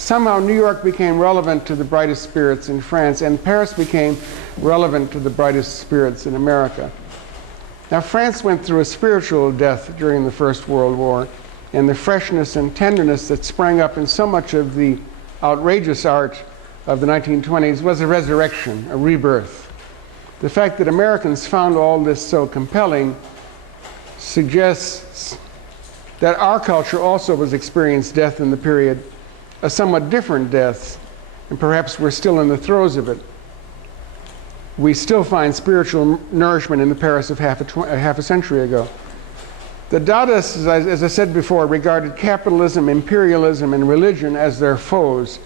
somehow New York became relevant to the brightest spirits in France, and Paris became relevant to the brightest spirits in America. Now, France went through a spiritual death during the First World War, and the freshness and tenderness that sprang up in so much of the outrageous art of the 1920s was a resurrection, a rebirth. The fact that Americans found all this so compelling suggests that our culture also was experienced death in the period, a somewhat different death, and perhaps we're still in the throes of it. We still find spiritual nourishment in the Paris of half a century ago. The Dadaists, as I said before, regarded capitalism, imperialism, and religion as their foes.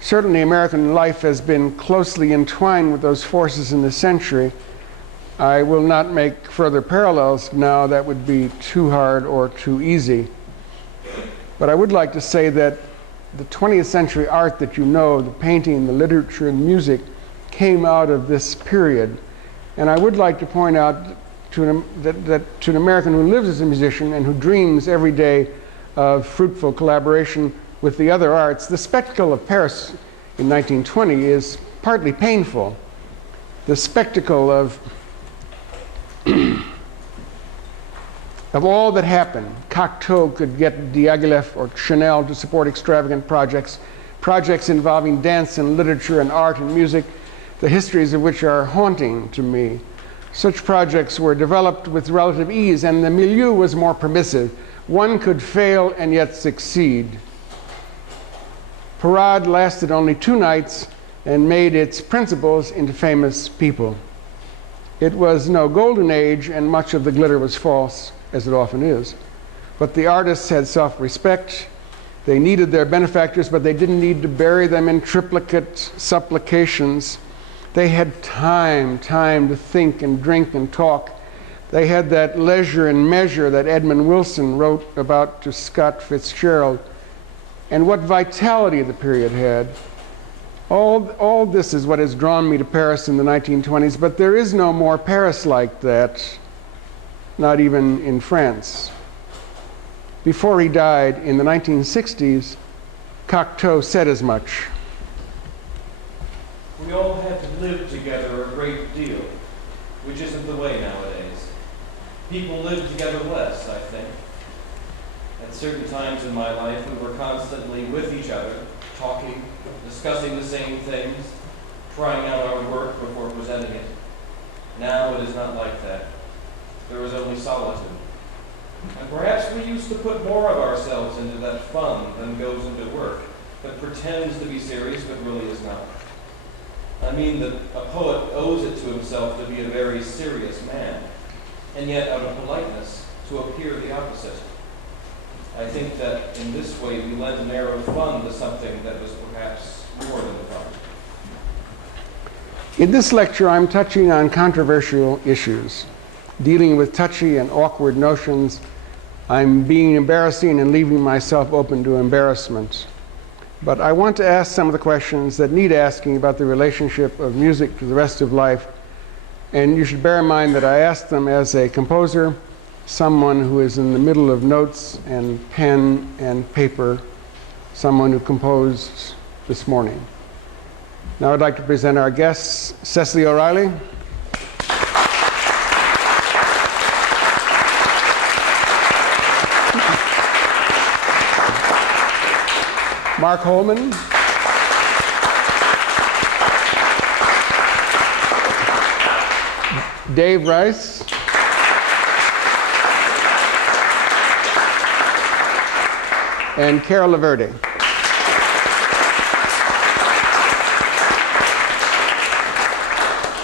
Certainly American life has been closely entwined with those forces in this century. I will not make further parallels now. That would be too hard or too easy. But I would like to say that the 20th century art that you know, the painting, the literature, and music, came out of this period. And I would like to point out to an American who lives as a musician and who dreams every day of fruitful collaboration with the other arts, the spectacle of Paris in 1920 is partly painful. The spectacle of all that happened. Cocteau could get Diaghilev or Chanel to support extravagant projects involving dance and literature and art and music, the histories of which are haunting to me. Such projects were developed with relative ease, and the milieu was more permissive. One could fail and yet succeed. Parade lasted only 2 nights and made its principals into famous people. It was no golden age, and much of the glitter was false, as it often is. But the artists had self-respect. They needed their benefactors, but they didn't need to bury them in triplicate supplications. They had time to think and drink and talk. They had that leisure and measure that Edmund Wilson wrote about to Scott Fitzgerald. And what vitality the period had. All this is what has drawn me to Paris in the 1920s, but there is no more Paris like that, not even in France. Before he died in the 1960s, Cocteau said as much. We all had to live together a great deal, which isn't the way nowadays. People live together less, I think. At certain times in my life, we were constantly with each other, talking, discussing the same things, trying out our work before presenting it. Now it is not like that. There is only solitude. And perhaps we used to put more of ourselves into that fun than goes into work, that pretends to be serious but really is not. I mean that a poet owes it to himself to be a very serious man, and yet out of politeness to appear the opposite. I think that in this way we lent an air of fun to something that was perhaps more than fun. In this lecture, I'm touching on controversial issues, dealing with touchy and awkward notions. I'm being embarrassing and leaving myself open to embarrassment. But I want to ask some of the questions that need asking about the relationship of music to the rest of life. And you should bear in mind that I ask them as a composer, someone who is in the middle of notes and pen and paper, someone who composed this morning. Now I'd like to present our guests, Cecily O'Reilly, Mark Holman, Dave Rice, and Carol Laverde.